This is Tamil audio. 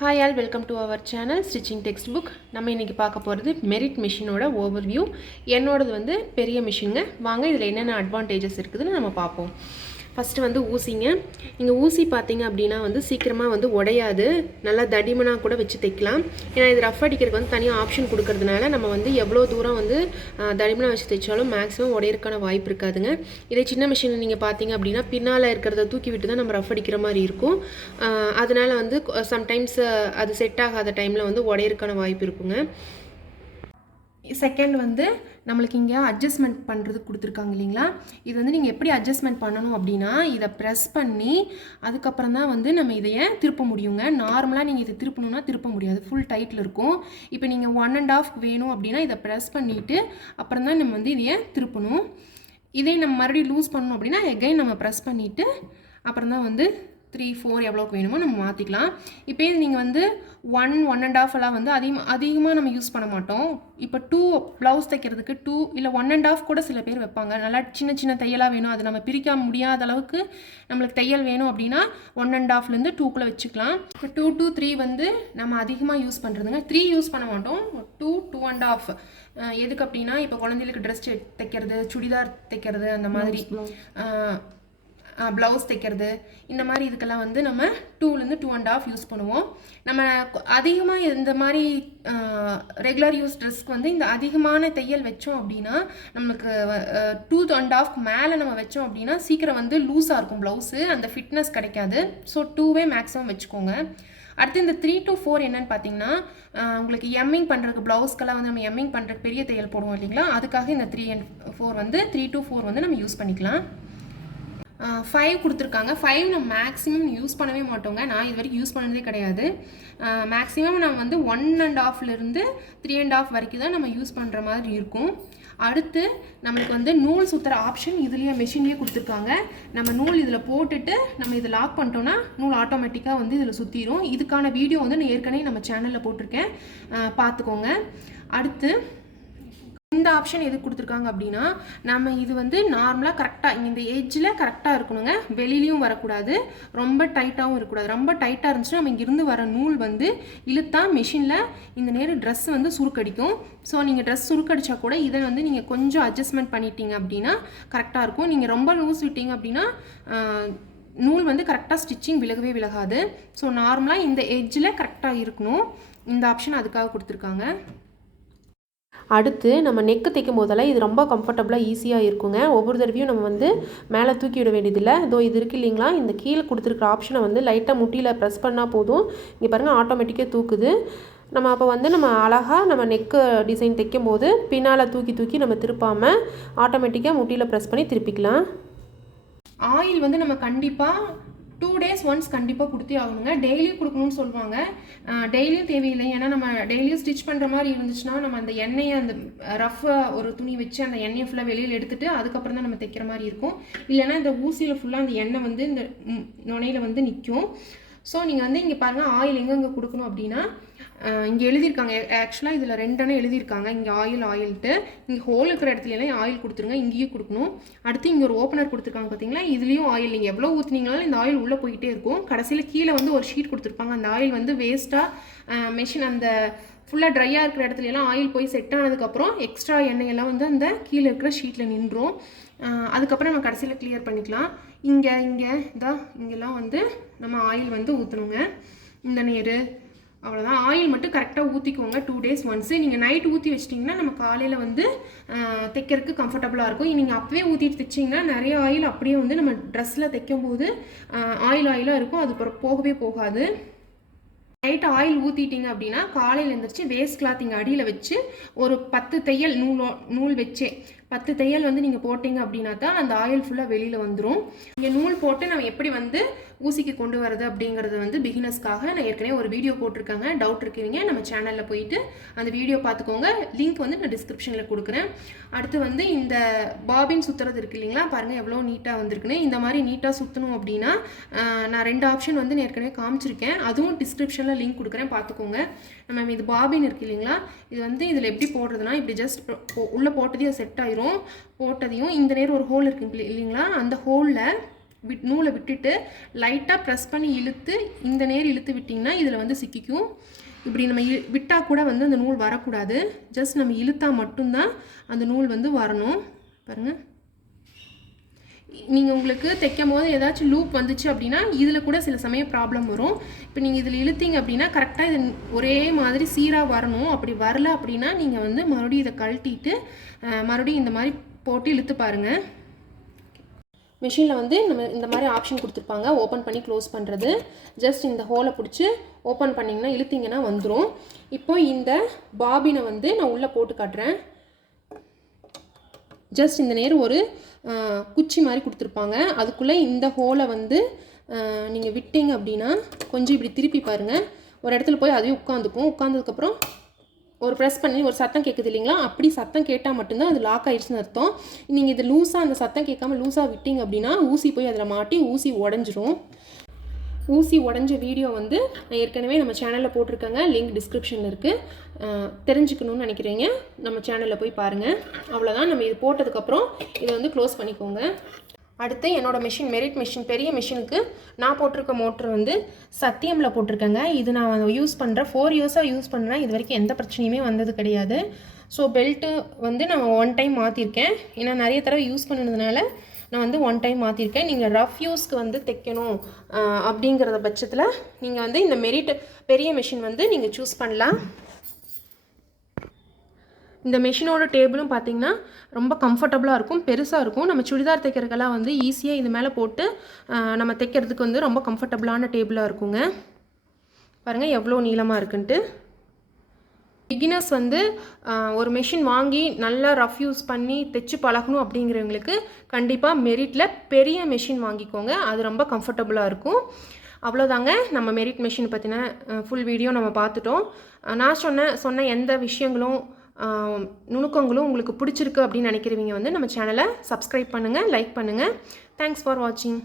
Hi all, welcome to our channel Stitching Textbook. நம்ம இன்னைக்கு பார்க்க போகிறது மெரிட் மிஷினோட ஓவர்வியூ. என்னோடது வந்து பெரிய மிஷினுங்க. வாங்க இதில் என்னென்ன அட்வான்டேஜஸ் இருக்குதுன்னு நம்ம பார்ப்போம். ஃபஸ்ட்டு வந்து ஊசிங்க. இங்கே ஊசி பார்த்தீங்க அப்படின்னா வந்து சீக்கிரமாக வந்து உடையாது, நல்லா தடிமனாக கூட வச்சு தைக்கலாம். ஏன்னா இது ரஃப் அடிக்கிறதுக்கு வந்து தனியாக ஆப்ஷன் கொடுக்கறதுனால நம்ம வந்து எவ்வளோ தூரம் வந்து தடிமனாக வச்சு தைச்சாலும் மேக்ஸிமம் உடையறதுக்கான வாய்ப்பு இருக்காதுங்க. இதே சின்ன மிஷின் நீங்கள் பார்த்தீங்க அப்படின்னா பின்னால் இருக்கிறத தூக்கி விட்டு தான் நம்ம ரஃப் அடிக்கிற மாதிரி இருக்கும். அதனால வந்து சம்டைம்ஸ் அது செட் ஆகாத டைமில் வந்து உடையறதுக்கான வாய்ப்பு இருக்குங்க. செகண்ட் வந்து நம்மளுக்கு இங்கே அட்ஜஸ்ட்மெண்ட் பண்ணுறதுக்கு கொடுத்துருக்காங்க இல்லைங்களா. இது வந்து நீங்கள் எப்படி அட்ஜஸ்ட்மெண்ட் பண்ணணும் அப்படின்னா இதை ப்ரெஸ் பண்ணி அதுக்கப்புறம் தான் வந்து நம்ம இதையே திருப்ப முடியுங்க. நார்மலாக நீங்கள் இதை திருப்பணுன்னா திருப்ப முடியாது, ஃபுல் டைட்டில் இருக்கும். இப்போ நீங்கள் 1.5 வேணும் அப்படின்னா இதை ப்ரெஸ் பண்ணிவிட்டு அப்புறம் தான் நம்ம வந்து இதையே திருப்பணும். இதே நம்ம மறுபடியும் லூஸ் பண்ணணும் அப்படின்னா எகைன் நம்ம ப்ரெஸ் பண்ணிவிட்டு அப்புறம் தான் வந்து 3, 4 எவ்வளோக்கு வேணுமோ நம்ம மாற்றிக்கலாம். இப்போ நீங்கள் வந்து 1.5 எல்லாம் வந்து அதிகமாக நம்ம யூஸ் பண்ண மாட்டோம். இப்போ 2 ப்ளவுஸ் தைக்கிறதுக்கு 2 இல்லை 1.5 கூட சில பேர் வைப்பாங்க. நல்லா சின்ன சின்ன தையலாக வேணும், அது நம்ம பிரிக்க முடியாத அளவுக்கு நம்மளுக்கு தையல் வேணும் அப்படின்னா 1.5லேருந்து 2க்குள்ளே வச்சுக்கலாம். இப்போ 2 to 3 வந்து நம்ம அதிகமாக யூஸ் பண்ணுறதுங்க. 3 யூஸ் பண்ண மாட்டோம், 2, 2.5. எதுக்கு அப்படின்னா இப்போ குழந்தைகளுக்கு ட்ரெஸ் தைக்கிறது, சுடிதார் தைக்கிறது, அந்த மாதிரி ப்ளவுஸ் தைக்கிறது, இந்த மாதிரி இதுக்கெல்லாம் வந்து நம்ம 2லேருந்து 2.5 யூஸ் பண்ணுவோம். நம்ம அதிகமாக இந்த மாதிரி ரெகுலர் யூஸ் ட்ரெஸ்க்கு வந்து இந்த அதிகமான தையல் வச்சோம் அப்படின்னா நம்மளுக்கு 2.5 மேலே நம்ம வச்சோம் அப்படின்னா சீக்கிரம் வந்து லூஸாக இருக்கும் ப்ளவுஸு, அந்த ஃபிட்னஸ் கிடைக்காது. ஸோ 2வே மேக்ஸிமம் வச்சுக்கோங்க. அடுத்து இந்த 3 to 4 என்னன்னு பார்த்தீங்கன்னா உங்களுக்கு எம்மிங் பண்ணுறதுக்கு ப்ளவுஸ்க்கெல்லாம் வந்து நம்ம எம்மிங் பண்ணுறதுக்கு பெரிய தையல் போடுவோம் இல்லைங்களா, அதுக்காக இந்த 3 and 4 வந்து 3 to 4 வந்து நம்ம யூஸ் பண்ணிக்கலாம். 5 கொடுத்துருக்காங்க. 5 நம்ம மேக்ஸிமம் யூஸ் பண்ணவே மாட்டோங்க. நான் இது வரைக்கும் யூஸ் பண்ணதே கிடையாது. மேக்ஸிமம் நம்ம வந்து 1.5லேருந்து 3.5 வரைக்கும் தான் நம்ம யூஸ் பண்ணுற மாதிரி இருக்கும். அடுத்து நம்மளுக்கு வந்து நூல் சுற்றுற ஆப்ஷன் இதுலேயே மிஷின்லேயே கொடுத்துருக்காங்க. நம்ம நூல் இதில் போட்டுட்டு நம்ம இதை லாக் பண்ணிட்டோன்னா நூல் ஆட்டோமேட்டிக்காக வந்து இதில் சுற்றிடும். இதுக்கான வீடியோ வந்து நான் ஏற்கனவே நம்ம சேனலில் போட்டிருக்கேன், பார்த்துக்கோங்க. அடுத்து இந்த ஆப்ஷன் எது கொடுத்துருக்காங்க அப்படின்னா நம்ம இது வந்து நார்மலாக கரெக்டாக இந்த எட்ஜில் கரெக்டாக இருக்கணுங்க, வெளியிலையும் வரக்கூடாது, ரொம்ப டைட்டாகவும் இருக்கக்கூடாது. ரொம்ப டைட்டாக இருந்துச்சுன்னா நம்ம இங்கிருந்து வர நூல் வந்து இழுத்தா மிஷினில் இந்த நேரம் ட்ரெஸ் வந்து சுருக்கடிக்கும். ஸோ நீங்கள் ட்ரெஸ் சுருக்கடிச்சா கூட இதை வந்து நீங்கள் கொஞ்சம் அட்ஜஸ்ட்மெண்ட் பண்ணிட்டீங்க அப்படின்னா கரெக்டாக இருக்கும். நீங்கள் ரொம்ப லூஸ் விட்டீங்க அப்படின்னா நூல் வந்து கரெக்டாக ஸ்டிச்சிங் விலகவே விலகாது. ஸோ நார்மலாக இந்த எட்ஜில் கரெக்டாக இருக்கணும். இந்த ஆப்ஷன் அதுக்காக கொடுத்துருக்காங்க. அடுத்து நம்ம நெக்கு தைக்கும் போதெல்லாம் இது ரொம்ப கம்ஃபர்டபுளாக ஈஸியாக இருக்குங்க. ஒவ்வொரு தடவையும் நம்ம வந்து மேலே தூக்கி விட வேண்டியதில்லை. இதோ இது இருக்குது இல்லைங்களா, இந்த கீழே கொடுத்துருக்குற ஆப்ஷனை வந்து லைட்டாக முட்டியில் ப்ரெஸ் பண்ணால் போதும். இங்கே பாருங்கள் ஆட்டோமேட்டிக்காக தூக்குது. நம்ம அப்போ வந்து நம்ம அழகாக நம்ம நெக்கு டிசைன் தைக்கும் போது பின்னால் தூக்கி நம்ம திருப்பாமல் ஆட்டோமேட்டிக்காக முட்டியில் ப்ரெஸ் பண்ணி திருப்பிக்கலாம். ஆயில் வந்து நம்ம கண்டிப்பாக 2 days ஒன்ஸ் கண்டிப்பாக கொடுத்தே ஆகணுங்க. டெய்லியும் கொடுக்கணும்னு சொல்லுவாங்க. டெய்லியும் தேவையில்லை, ஏன்னா நம்ம டெய்லியும் ஸ்டிச் பண்ணுற மாதிரி இருந்துச்சுன்னா நம்ம அந்த எண்ணெயை அந்த ரஃப்பாக ஒரு துணி வச்சு அந்த எண்ணெயை ஃபுல்லாக வெளியில் எடுத்துகிட்டு அதுக்கப்புறம் தான் நம்ம தைக்கிற மாதிரி இருக்கும். இல்லைன்னா இந்த ஊசியில் ஃபுல்லாக அந்த எண்ணெய் வந்து இந்த நுனையில் வந்து நிற்கும். ஸோ நீங்கள் வந்து இங்கே பாருங்கள் ஆயில் எங்கெங்கே கொடுக்கணும் அப்படின்னா இங்கே எழுதியிருக்காங்க. ஆக்சுவலாக இதில் 2 எழுதியிருக்காங்க. இங்கே ஆயில்ட்டு இங்கே ஹோல் இருக்கிற இடத்துலலாம் ஆயில் கொடுத்துருங்க, இங்கேயும் கொடுக்கணும். அடுத்து இங்கே ஒரு ஓப்பனர் கொடுத்துருக்காங்க பார்த்தீங்களா, இதுலேயும் ஆயில் நீங்கள் எவ்வளோ ஊற்றுனீங்கனாலும் இந்த ஆயில் உள்ளே போயிட்டே இருக்கும். கடைசியில் கீழே வந்து ஒரு ஷீட் கொடுத்துருப்பாங்க. அந்த ஆயில் வந்து வேஸ்ட்டாக மெஷின் அந்த ஃபுல்லாக ட்ரையாக இருக்கிற இடத்துலலாம் ஆயில் போய் செட் ஆனதுக்கப்புறம் எக்ஸ்ட்ரா எண்ணெயெல்லாம் வந்து அந்த கீழே இருக்கிற ஷீட்டில் நின்றும். அதுக்கப்புறம் நம்ம கடைசியில் கிளியர் பண்ணிக்கலாம். இங்கெல்லாம் வந்து நம்ம ஆயில் வந்து ஊற்றணுங்க. இந்த நேரு அவ்வளோதான். ஆயில் மட்டும் கரெக்டாக ஊற்றிக்கோங்க 2 days ஒன்ஸு. நீங்கள் நைட் ஊற்றி வச்சிட்டிங்கன்னா நம்ம காலையில் வந்து தைக்கிறதுக்கு கம்ஃபர்டபுளாக இருக்கும். நீங்கள் அப்பவே ஊற்றிட்டு தைச்சிங்கன்னா நிறைய ஆயில் அப்படியே வந்து நம்ம ட்ரெஸ்ஸில் தைக்கும் போது ஆயிலாக இருக்கும், அது போகவே போகாது. நைட்டு ஆயில் ஊற்றிட்டிங்க அப்படின்னா காலையில் எழுந்திரிச்சு வேஸ்ட் கிளாத் இங்கே அடியில் வச்சு ஒரு 10 தையல் நூல் வச்சே 10 தையல் வந்து நீங்கள் போட்டிங்க அப்படின்னா தான் அந்த ஆயில் ஃபுல்லாக வெளியில் வந்துடும். இங்கே நூல் போட்டு நம்ம எப்படி வந்து ஊசிக்கு கொண்டு வரது அப்படிங்கிறது வந்து பிகினர்ஸ்க்காக நான் ஏற்கனவே ஒரு வீடியோ போட்டிருக்காங்க. டவுட் இருக்குவீங்க நம்ம சேனலில் போயிட்டு அந்த வீடியோ பார்த்துக்கோங்க. லிங்க் வந்து நான் டிஸ்கிரிப்ஷனில் கொடுக்குறேன். அடுத்து வந்து இந்த பாபின் சுற்றுறது இருக்குது இல்லைங்களா, பாருங்கள் எவ்வளோ நீட்டாக வந்திருக்குன்னு. இந்த மாதிரி நீட்டாக சுற்றணும் அப்படின்னா நான் 2 ஆப்ஷன் வந்து நான் ஏற்கனவே காமிச்சிருக்கேன், அதுவும் டிஸ்கிரிப்ஷனில் லிங்க் கொடுக்குறேன், பார்த்துக்கோங்க. நம்ம இது பாபின் இருக்குது இல்லைங்களா, இது வந்து இதில் எப்படி போடுறதுனா இப்படி ஜஸ்ட் உள்ளே போட்டதையும் செட் ஆயிரும். போட்டதையும் இந்த நேரம் ஒரு ஹோல் இருக்கு இல்லைங்களா, அந்த ஹோலில் நூலை விட்டுட்டு லைட்டாக ப்ரெஸ் பண்ணி இழுத்து இந்த நேர் இழுத்து விட்டிங்கன்னா இதில் வந்து சிக்கிக்கும். இப்படி நம்ம விட்டால் கூட வந்து அந்த நூல் வரக்கூடாது. ஜஸ்ட் நம்ம இழுத்தா மட்டும்தான் அந்த நூல் வந்து வரணும். பாருங்கள், நீங்கள் உங்களுக்கு தைக்கும் போது ஏதாச்சும் லூப் வந்துச்சு அப்படின்னா இதில் கூட சில சமயம் ப்ராப்ளம் வரும். இப்போ நீங்கள் இதில் இழுத்தீங்க அப்படின்னா கரெக்டாக இது ஒரே மாதிரி சீராக வரணும். அப்படி வரல அப்படின்னா நீங்கள் வந்து மறுபடியும் இதை கழட்டிட்டு மறுபடியும் இந்த மாதிரி போட்டு இழுத்து பாருங்கள். மிஷினில் வந்து நம்ம இந்த மாதிரி ஆப்ஷன் கொடுத்துருப்பாங்க, ஓப்பன் பண்ணி க்ளோஸ் பண்ணுறது. ஜஸ்ட் இந்த ஹோலை பிடிச்சி ஓப்பன் பண்ணிங்கன்னா இழுத்திங்கன்னா வந்துடும். இப்போ இந்த பாபினை வந்து நான் உள்ளே போட்டு காட்டுறேன். ஜஸ்ட் இந்த நேரம் ஒரு குச்சி மாதிரி கொடுத்துருப்பாங்க. அதுக்குள்ளே இந்த ஹோலை வந்து நீங்கள் விட்டீங்க அப்படின்னா கொஞ்சம் இப்படி திருப்பி பாருங்கள். ஒரு இடத்துல போய் அதுவே உட்காந்துக்கும். உட்காந்ததுக்கப்புறம் ஒரு ப்ரெஸ் பண்ணி ஒரு சத்தம் கேட்குது இல்லைங்களா, அப்படி சத்தம் கேட்டால் மட்டும்தான் அது லாக் ஆகிடுச்சுன்னு அர்த்தம். நீங்கள் இது லூஸாக அந்த சத்தம் கேட்காம லூஸாக விட்டீங்க அப்படின்னா ஊசி போய் அதில் மாட்டி ஊசி உடஞ்சிரும். ஊசி உடஞ்ச வீடியோ வந்து நான் ஏற்கனவே நம்ம சேனலில் போட்டிருக்கேங்க, லிங்க் டிஸ்கிரிப்ஷனில் இருக்குது. தெரிஞ்சுக்கணுன்னு நினைக்கிறீங்க நம்ம சேனலில் போய் பாருங்கள். அவ்வளோதான். நம்ம இது போட்டதுக்கப்புறம் இதை வந்து க்ளோஸ் பண்ணிக்கோங்க. அடுத்து என்னோடய மிஷின் மெரிட் மிஷின், பெரிய மிஷினுக்கு நான் போட்டிருக்க மோட்ரு வந்து சத்தியமில் போட்டிருக்கேங்க. இது நான் யூஸ் பண்ணுறேன், 4 இயர்ஸாக யூஸ் பண்ணுறேன். இது வரைக்கும் எந்த பிரச்சனையுமே வந்தது கிடையாது. ஸோ பெல்ட்டு வந்து நான் 1 டைம் மாற்றிருக்கேன். ஏன்னா நிறைய தடவை யூஸ் பண்ணினதுனால நான் வந்து 1 டைம் மாற்றிருக்கேன். நீங்கள் ரஃப் யூஸ்க்கு வந்து தைக்கணும் அப்படிங்கிறத பட்சத்தில் நீங்கள் வந்து இந்த மெரிட் பெரிய மிஷின் வந்து நீங்கள் சூஸ் பண்ணலாம். இந்த மெஷினோட டேபிளும் பார்த்திங்கன்னா ரொம்ப கம்ஃபர்டபுளாக இருக்கும், பெருசாக இருக்கும். நம்ம சுடிதார் தைக்கிறதுக்கெல்லாம் வந்து ஈஸியாக இது மேலே போட்டு நம்ம தைக்கிறதுக்கு வந்து ரொம்ப கம்ஃபர்டபுளான டேபிளாக இருக்குங்க. பாருங்கள் எவ்வளோ நீளமாக இருக்குன்ட்டு. பிகினர்ஸ் வந்து ஒரு மெஷின் வாங்கி நல்லா ரஃப் யூஸ் பண்ணி தைச்சு பழகணும் அப்படிங்கிறவங்களுக்கு கண்டிப்பாக மெரிட்டில் பெரிய மெஷின் வாங்கிக்கோங்க. அது ரொம்ப கம்ஃபர்டபுளாக இருக்கும். அவ்வளோதாங்க, நம்ம மெரிட் மெஷின் பற்றின ஃபுல் வீடியோ நம்ம பார்த்துட்டோம். நான் சொன்ன எந்த விஷயங்களும் நுணுக்கங்களும் உங்களுக்கு பிடிச்சிருக்கு அப்படின்னு நினைக்கிறவங்க வந்து நம்ம சேனலை சப்ஸ்கிரைப் பண்ணுங்கள், லைக் பண்ணுங்கள். தேங்க்ஸ் ஃபார் வாட்சிங்.